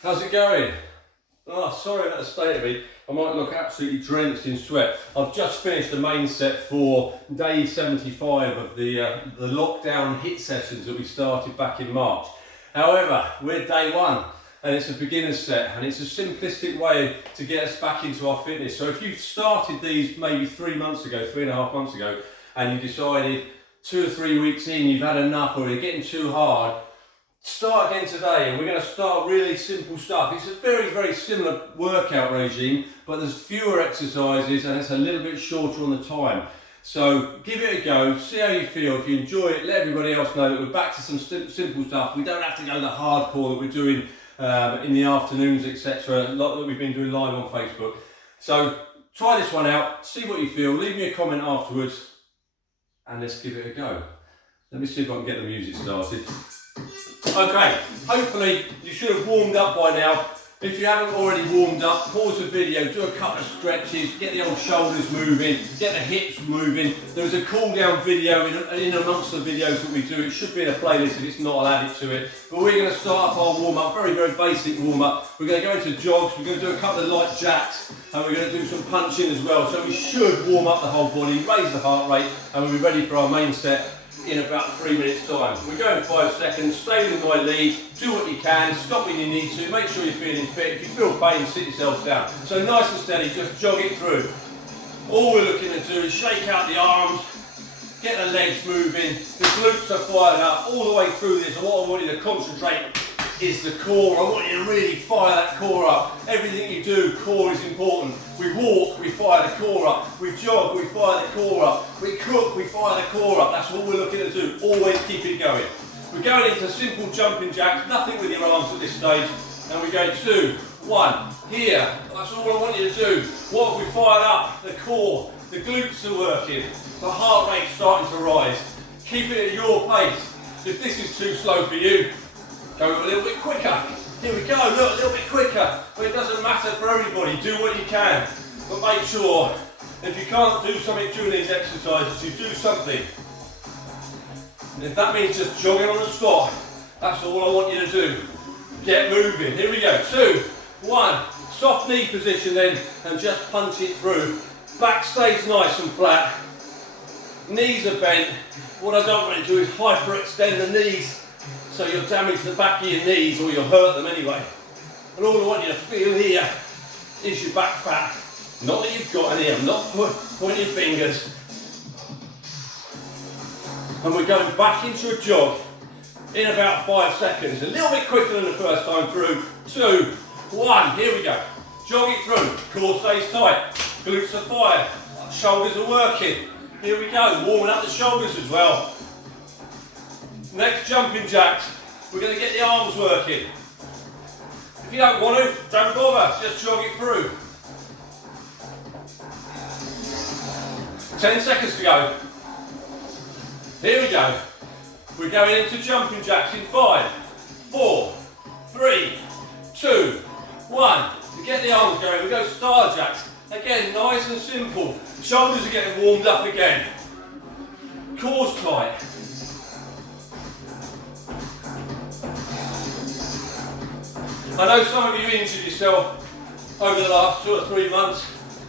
How's it going? Oh, sorry about the state of me. I might look absolutely drenched in sweat. I've just finished the main set for day 75 of the lockdown HIIT sessions that we started back in March. However, we're day one and it's a beginner's set and it's a simplistic way to get us back into our fitness. So if you've started these maybe 3 months ago, 3.5 months ago, and you decided 2 or 3 weeks in you've had enough or you're getting too hard, start again today, and we're going to start really simple stuff. It's a very, very similar workout regime, but there's fewer exercises and it's a little bit shorter on the time. So give it a go, see how you feel. If you enjoy it, let everybody else know that we're back to some simple stuff. We don't have to go the hardcore that we're doing in the afternoons, etc. A lot that we've been doing live on Facebook. So try this one out, see what you feel, leave me a comment afterwards, and let's give it a go. Let me see if I can get the music started. Okay, hopefully you should have warmed up by now. If you haven't already warmed up, pause the video, do a couple of stretches, get the old shoulders moving, get the hips moving. There's a cool down video in amongst the videos that we do. It should be in a playlist if it's not, I'll add it to it. But we're going to start up our warm up, very, very basic warm up. We're going to go into jogs, we're going to do a couple of light jacks, and we're going to do some punching as well. So we should warm up the whole body, raise the heart rate, and we'll be ready for our main set in about 3 minutes time. We're going 5 seconds, stay with my lead, do what you can, stop when you need to, make sure you're feeling fit. If you feel pain, sit yourselves down. So nice and steady, just jog it through. All we're looking to do is shake out the arms, get the legs moving, the glutes are fired up all the way through this. And what I want you to concentrate is the core. I want you to really fire that core up. Everything you do, core is important. We walk, we fire the core up. We jog, we fire the core up. We cook, we fire the core up. That's what we're looking to do. Always keep it going. We're going into simple jumping jacks, nothing with your arms at this stage. And we go 2, 1, here. That's all I want you to do. What have we fired up? The core, the glutes are working, the heart rate's starting to rise. Keep it at your pace. If this is too slow for you, go a little bit quicker. Here we go, look, a little bit quicker. But it doesn't matter for everybody, do what you can. But make sure, if you can't do something during these exercises, you do something. And if that means just jogging on the spot, that's all I want you to do. Get moving, here we go, 2, 1. Soft knee position then, and just punch it through. Back stays nice and flat. Knees are bent. What I don't want to do is hyperextend the knees, so you'll damage the back of your knees or you'll hurt them anyway. And all I want you to feel here is your back fat. Not that you've got any, I'm not pointing fingers. And we're going back into a jog in about 5 seconds. A little bit quicker than the first time through. 2, 1, here we go. Jog it through, core stays tight, glutes are fired, shoulders are working. Here we go, warming up the shoulders as well. Next jumping jacks, we're going to get the arms working. If you don't want to, don't bother, just jog it through. 10 seconds to go. Here we go. We're going into jumping jacks in 5, 4, 3, 2, 1. To get the arms going, we go star jacks. Again, nice and simple. Shoulders are getting warmed up again. Core's tight. I know some of you injured yourself over the last 2 or 3 months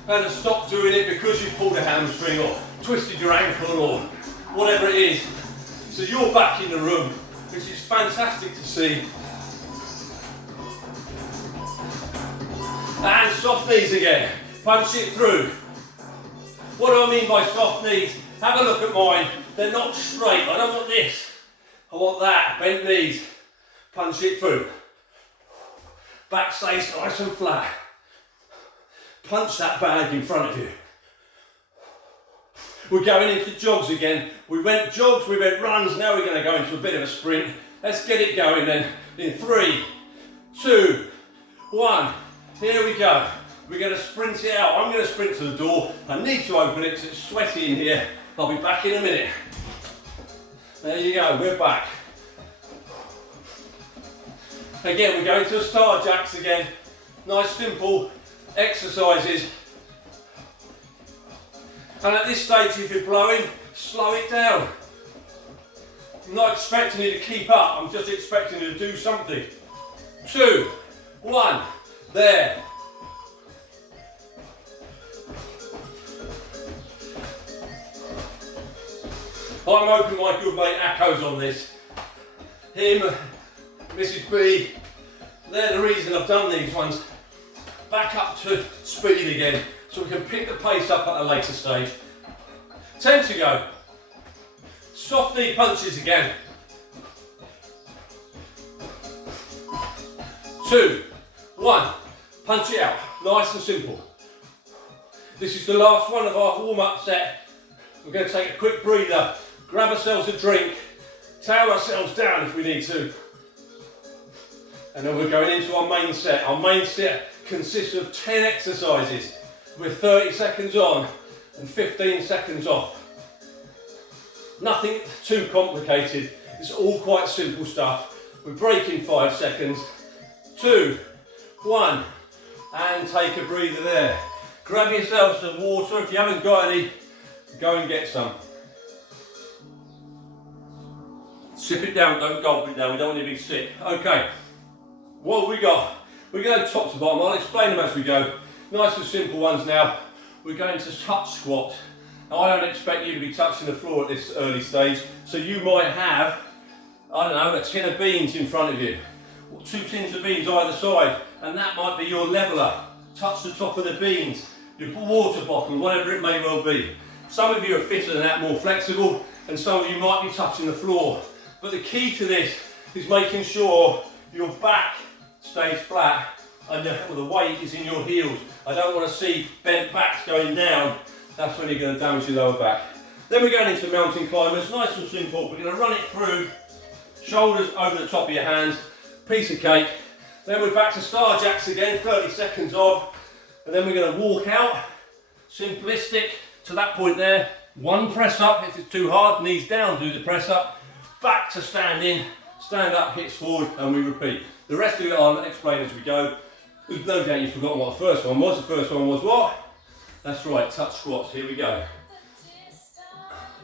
and have stopped doing it because you've pulled a hamstring or twisted your ankle or whatever it is. So you're back in the room, which is fantastic to see. And soft knees again. Punch it through. What do I mean by soft knees? Have a look at mine. They're not straight. I don't want this. I want that. Bent knees. Punch it through. Back stays nice and flat. Punch that bag in front of you. We're going into jogs again. We went jogs, we went runs, now we're going to go into a bit of a sprint. Let's get it going then. In 3, 2, 1. Here we go. We're going to sprint it out. I'm going to sprint to the door. I need to open it because it's sweaty in here. I'll be back in a minute. There you go, we're back. Again, we're going to star jacks again. Nice simple exercises. And at this stage, if you're blowing, slow it down. I'm not expecting you to keep up, I'm just expecting you to do something. 2, 1. There. I'm hoping my good mate Akko's on this. Him, Mrs. B, they're the reason I've done these ones. Back up to speed again, so we can pick the pace up at a later stage. 10 to go. Soft knee punches again. 2, 1, punch it out. Nice and simple. This is the last one of our warm-up set. We're going to take a quick breather, grab ourselves a drink, towel ourselves down if we need to. And then we're going into our main set. Our main set consists of 10 exercises with 30 seconds on and 15 seconds off. Nothing too complicated, it's all quite simple stuff. We break in 5 seconds, 2, 1, and take a breather there. Grab yourselves some water. If you haven't got any, go and get some. Sip it down, don't gulp it down, we don't want you to be sick. Okay, what have we got? We're going top to bottom. I'll explain them as we go. Nice and simple ones now. We're going to touch squat. Now, I don't expect you to be touching the floor at this early stage, so you might have, I don't know, a tin of beans in front of you, or 2 tins of beans either side, and that might be your leveler. Touch the top of the beans, your water bottle, whatever it may well be. Some of you are fitter than that, more flexible, and some of you might be touching the floor. But the key to this is making sure your back stays flat and the weight is in your heels. I don't want to see bent backs going down. That's when you're going to damage your lower back. Then we're going into mountain climbers, nice and simple. We're going to run it through, shoulders over the top of your hands, piece of cake. Then we're back to star jacks again, 30 seconds off. And then we're going to walk out, simplistic to that point there. 1 press up, if it's too hard, knees down, do the press up. Back to standing, stand up, hips forward, and we repeat. The rest of it I'll explain as we go. There's no doubt you've forgotten what the first one was. The first one was what? That's right, touch squats. Here we go.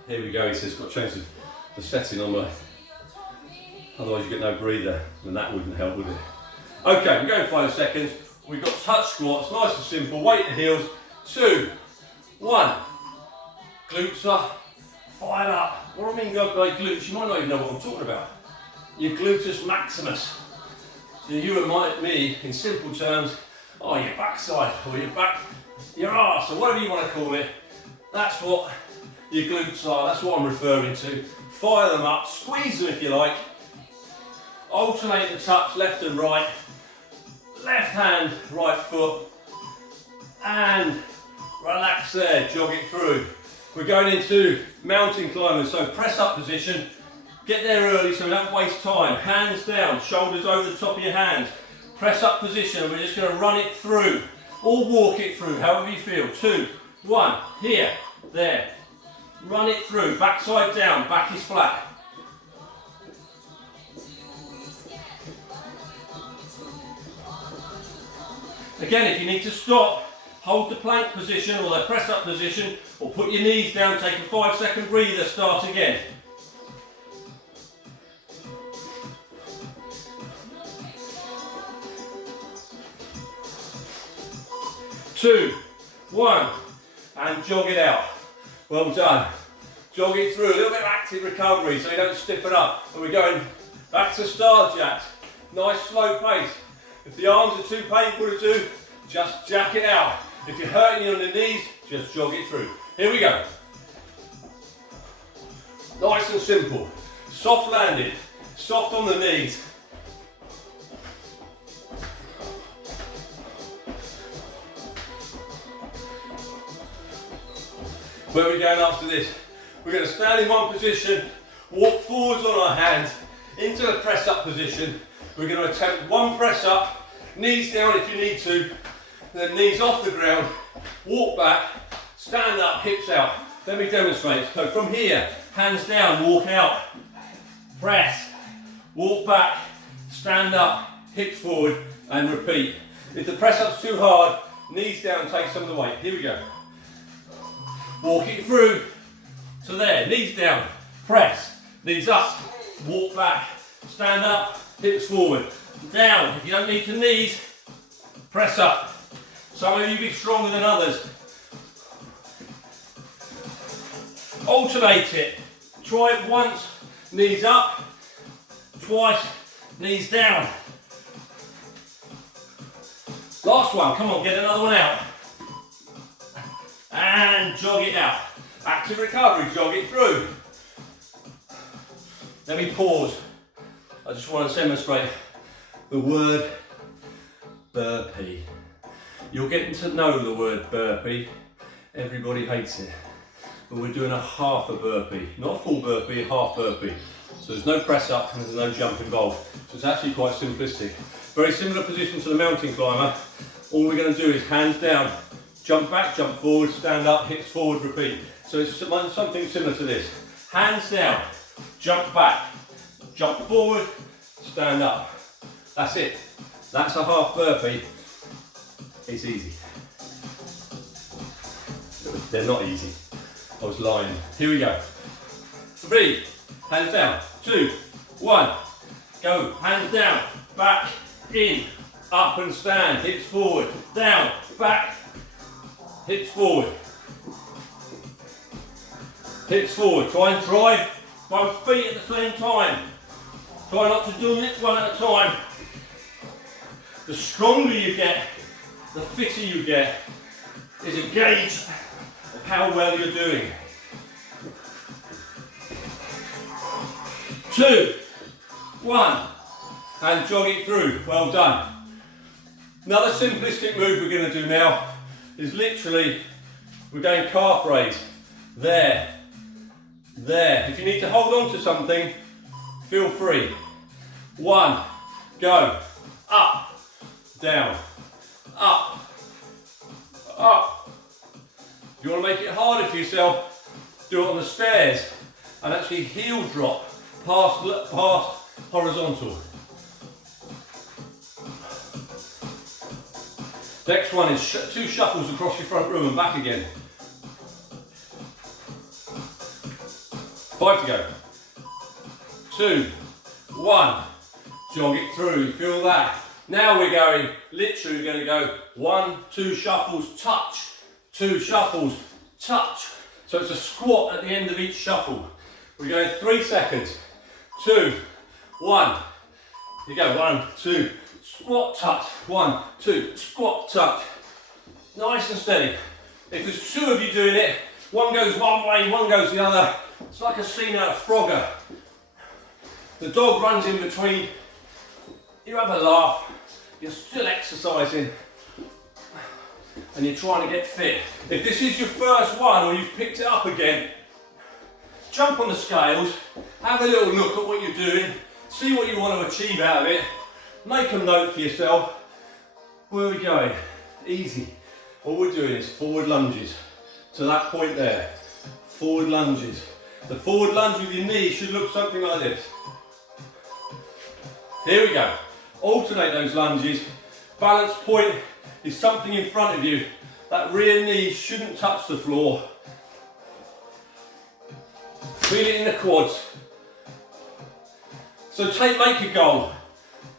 Here we go. He says, got to change the setting on my. Otherwise, you get no breather, and that wouldn't help, would it? Okay, we're going 5 seconds. We've got touch squats, nice and simple. Weight the heels. 2, 1. Glutes up, fired up. What do I mean by glutes? You might not even know what I'm talking about. Your gluteus maximus. So you and me, in simple terms, your backside or your back, your arse, or whatever you want to call it. That's what your glutes are. That's what I'm referring to. Fire them up, squeeze them if you like. Alternate the touch, left and right. Left hand, right foot. And relax there, jog it through. We're going into mountain climbers, so press up position. Get there early so we don't waste time. Hands down, shoulders over the top of your hands. Press up position, and we're just going to run it through. Or walk it through, however you feel. 2, 1, here, there. Run it through, backside down, back is flat. Again, if you need to stop, hold the plank position or the press up position, or put your knees down, take a 5-second breather, start again. Two, 1, and jog it out. Well done. Jog it through, a little bit of active recovery so you don't stiffen up. And we're going back to star jacks. Nice slow pace. If the arms are too painful to do, just jack it out. If you're hurting on the knees, just jog it through. Here we go. Nice and simple. Soft landing, soft on the knees. Where are we going after this? We're going to stand in one position, walk forwards on our hands into the press up position. We're going to attempt 1 press up, knees down if you need to, then knees off the ground, walk back, stand up, hips out. Let me demonstrate. So from here, hands down, walk out, press, walk back, stand up, hips forward, and repeat. If the press up's too hard, knees down, take some of the weight. Here we go. Walk it through to there, knees down, press, knees up, walk back, stand up, hips forward, down. If you don't need the knees, Press up. Some of you be stronger than others. Alternate it. Try it once, knees up, twice, knees down. Last one, come on, get another one out. And jog it out. Active recovery, jog it through. Let me pause. I just want to demonstrate the word burpee. You're getting to know the word burpee. Everybody hates it. But we're doing a half a burpee, not a full burpee, a half burpee. So there's no press up and there's no jump involved. So it's actually quite simplistic. Very similar position to the mountain climber. All we're going to do is hands down, jump back, jump forward, stand up, hips forward, repeat. So it's something similar to this. Hands down, jump back, jump forward, stand up. That's it. That's a half burpee. It's easy. They're not easy. I was lying. Here we go. 3, hands down. 2, 1. Go. Hands down. Back, in, up and stand. Hips forward. Down, back, hips forward. Hips forward. Try and drive both feet at the same time. Try not to do it one at a time. The stronger you get, the fitter you get, is a gauge of how well you're doing. 2, 1, and jog it through. Well done. Another simplistic move we're going to do now is literally, we're going calf raise. There, there. If you need to hold on to something, feel free. 1, go, up, down, up, up. If you want to make it harder for yourself, do it on the stairs and actually heel drop past horizontal. Next one is 2 shuffles across your front room and back again. 5 to go. 2, 1. Jog it through. Feel that. Now we're going, literally we're going to go 1, 2 shuffles, touch. 2 shuffles, touch. So it's a squat at the end of each shuffle. We're going 3 seconds. 2, 1. You go 1, 2, squat, touch. 1, 2, squat, touch. Nice and steady. If there's 2 of you doing it, one goes one way, one goes the other. It's like a scene out of Frogger. The dog runs in between. You have a laugh. You're still exercising. And you're trying to get fit. If this is your first one or you've picked it up again, jump on the scales, have a little look at what you're doing, see what you want to achieve out of it, make a note for yourself. Where are we going? Easy. All we're doing is forward lunges. To that point there, forward lunges. The forward lunge with your knee should look something like this. Here we go. Alternate those lunges. Balance point is something in front of you. That rear knee shouldn't touch the floor. Feel it in the quads. So make a goal.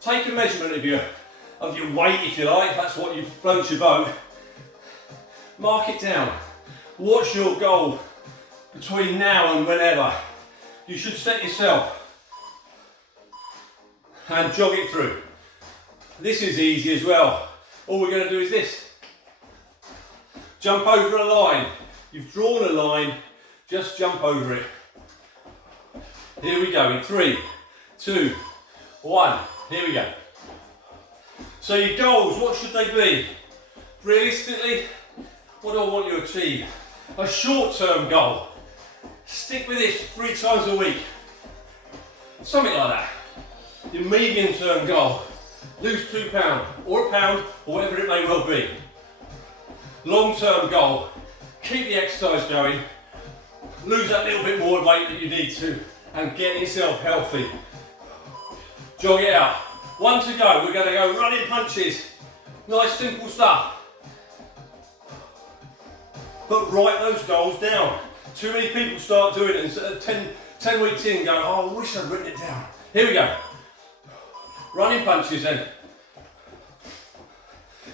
Take a measurement of your weight, if you like, if that's what floats your boat. Mark it down. What's your goal between now and whenever? You should set yourself. And jog it through. This is easy as well. All we're going to do is this. Jump over a line. You've drawn a line, just jump over it. Here we go in 3, 2, 1. Here we go. So your goals, what should they be? Realistically, what do I want you to achieve? A short-term goal. Stick with this 3 times a week. Something like that. Your medium-term goal. Lose 2 pounds, or a pound, or whatever it may well be. Long-term goal. Keep the exercise going. Lose that little bit more weight that you need to, and get yourself healthy. Jog it out. 1 to go. We're going to go running punches. Nice simple stuff. But write those goals down. Too many people start doing it and 10 weeks in going, oh, I wish I'd written it down. Here we go. Running punches then.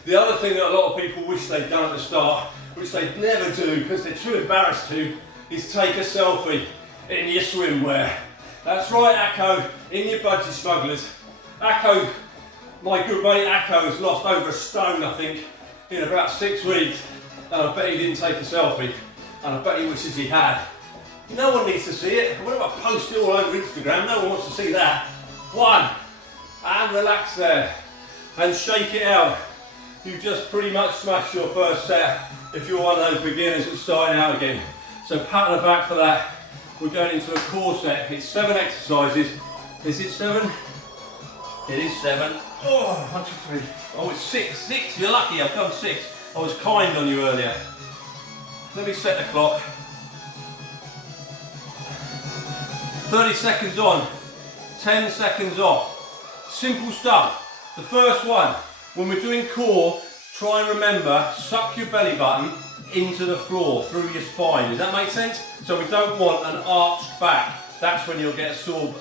The other thing that a lot of people wish they'd done at the start, which they never do because they're too embarrassed to, is take a selfie in your swimwear. That's right, Acco, in your budgie smugglers. Acco, my good mate Acco has lost over a stone, I think, in about 6 weeks. And I bet he didn't take a selfie. And I bet he wishes he had. No one needs to see it. What if I post it all over Instagram? No one wants to see that. 1, and relax there. And shake it out. You just pretty much smashed your first set if you're one of those beginners that's starting out again. So pat on the back for that. We're going into a core set. It's 7 exercises. Is it 7? It is 7. Oh, 1, 2, 3. Oh, it's 6. 6. You're lucky. I've done 6. I was kind on you earlier. Let me set the clock. 30 seconds on. 10 seconds off. Simple stuff. The first one, when we're doing core, try and remember, suck your belly button into the floor, through your spine. Does that make sense? So we don't want an arched back. That's when you'll get a sore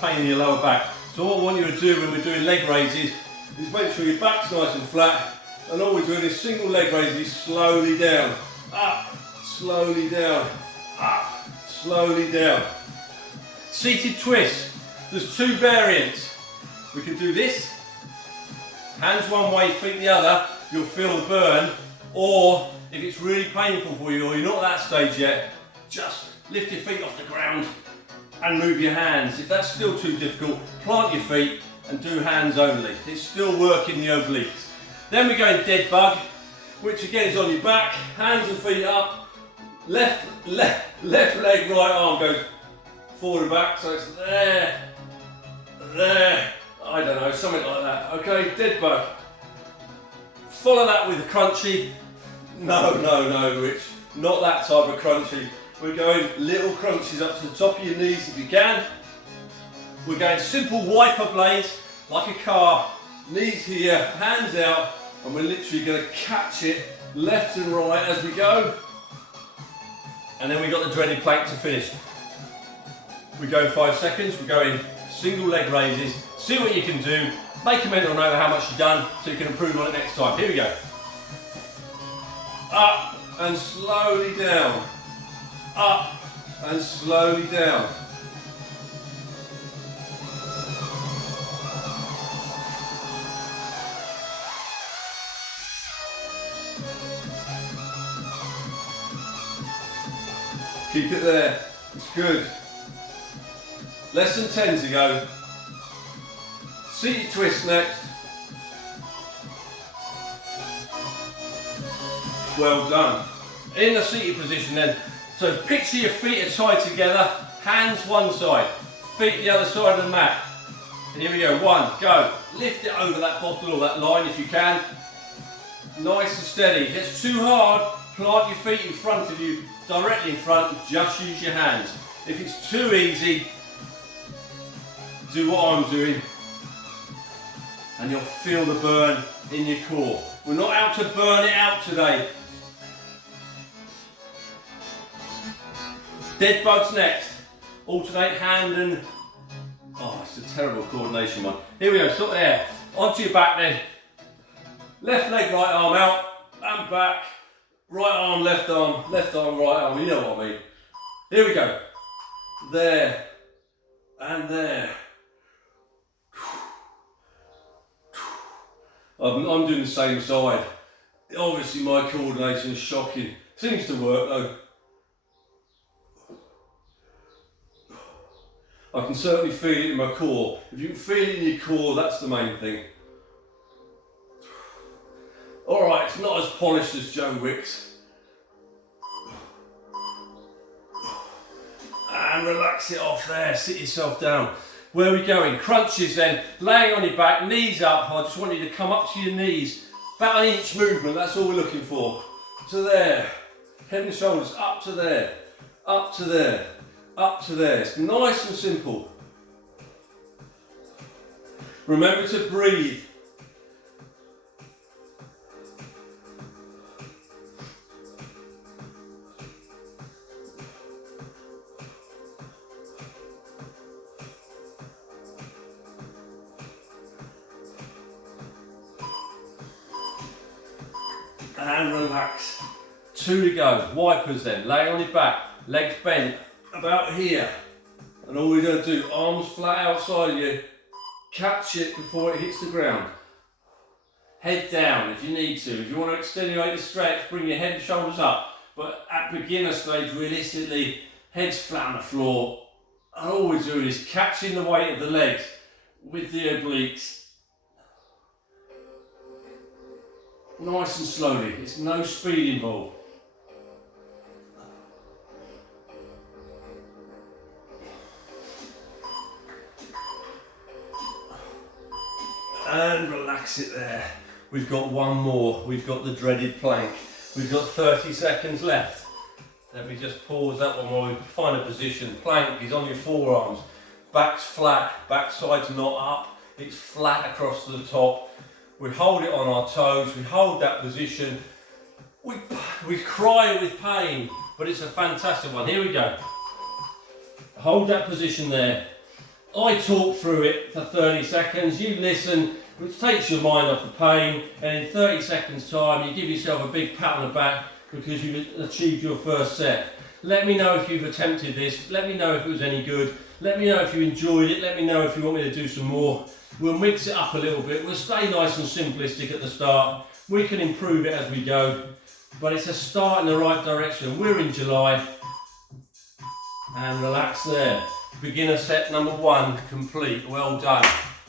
pain in your lower back. So what I want you to do when we're doing leg raises is make sure your back's nice and flat, and all we're doing is single leg raises slowly down, up, slowly down, up, slowly down. Seated twist. There's 2 variants. We can do this. Hands one way, feet the other, you'll feel the burn. Or if it's really painful for you or you're not at that stage yet, just lift your feet off the ground and move your hands. If that's still too difficult, plant your feet and do hands only. It's still working the obliques. Then we go in dead bug, which again is on your back, hands and feet up, left leg, right arm goes forward and back, so it's there, I don't know, something like that. Okay, dead bug. Follow that with a crunchy. No, Rich, not that type of crunchy. We're going little crunches up to the top of your knees if you can. We're going simple wiper blades, like a car. Knees here, hands out, and we're literally going to catch it left and right as we go. And then we've got the dreaded plank to finish. We go 5 seconds, we're going single leg raises. See what you can do. Make a mental note of how much you've done so you can improve on it next time. Here we go. Up and slowly down. Up and slowly down. Keep it there. It's good. Less than 10 to go. Seated twist next. Well done. In the seated position then. So picture your feet are tied together, hands one side, feet the other side of the mat. And here we go, 1, go. Lift it over that bottle or that line if you can. Nice and steady. If it's too hard, plant your feet in front of you, directly in front, just use your hands. If it's too easy, do what I'm doing and you'll feel the burn in your core. We're not out to burn it out today. Dead bugs next. Alternate hand and... Oh, it's a terrible coordination one. Here we go, sort of there. Onto your back then. Left leg, right arm out and back. Right arm, right arm. You know what I mean. Here we go. There and there. I'm doing the same side. Obviously my coordination is shocking. Seems to work though. I can certainly feel it in my core. If you can feel it in your core, that's the main thing. Alright, it's not as polished as Joe Wicks. And relax it off there, sit yourself down. Where are we going? Crunches then, laying on your back, knees up. I just want you to come up to your knees. About an inch movement, that's all we're looking for. To there, head and shoulders up to there, up to there, up to there. It's nice and simple. Remember to breathe. and relax. 2 to go. Wipers then, lay on your back, legs bent about here. And all we're going to do, arms flat outside you, catch it before it hits the ground. Head down if you need to. If you want to extenuate the stretch, bring your head and shoulders up. But at beginner stage, realistically, head's flat on the floor. And all we're doing is catching the weight of the legs with the obliques. Nice and slowly, there's no speed involved. And relax it there. We've got one more, we've got the dreaded plank. We've got 30 seconds left. Let me just pause that one while we find a position. Plank is on your forearms, back's flat, backside's not up, it's flat across to the top. We hold it on our toes, we hold that position. We cry with pain, but it's a fantastic one. Here we go. Hold that position there. I talk through it for 30 seconds, you listen, which takes your mind off the pain, and in 30 seconds time you give yourself a big pat on the back because you've achieved your first set. Let me know if you've attempted this, let me know if it was any good, let me know if you enjoyed it, let me know if you want me to do some more. We'll mix it up a little bit, we'll stay nice and simplistic at the start, we can improve it as we go, but it's a start in the right direction. We're in July, and relax there. Beginner set number 1 complete, well done.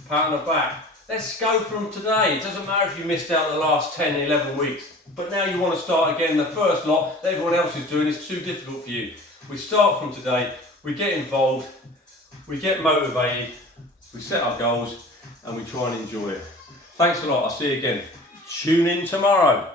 Pat on the back. Let's go from today. It doesn't matter if you missed out the last 10, 11 weeks, but now you want to start again. The first lot that everyone else is doing is too difficult for you. We start from today, we get involved, we get motivated, we set our goals, and we try and enjoy it. Thanks a lot, I'll see you again. Tune in tomorrow.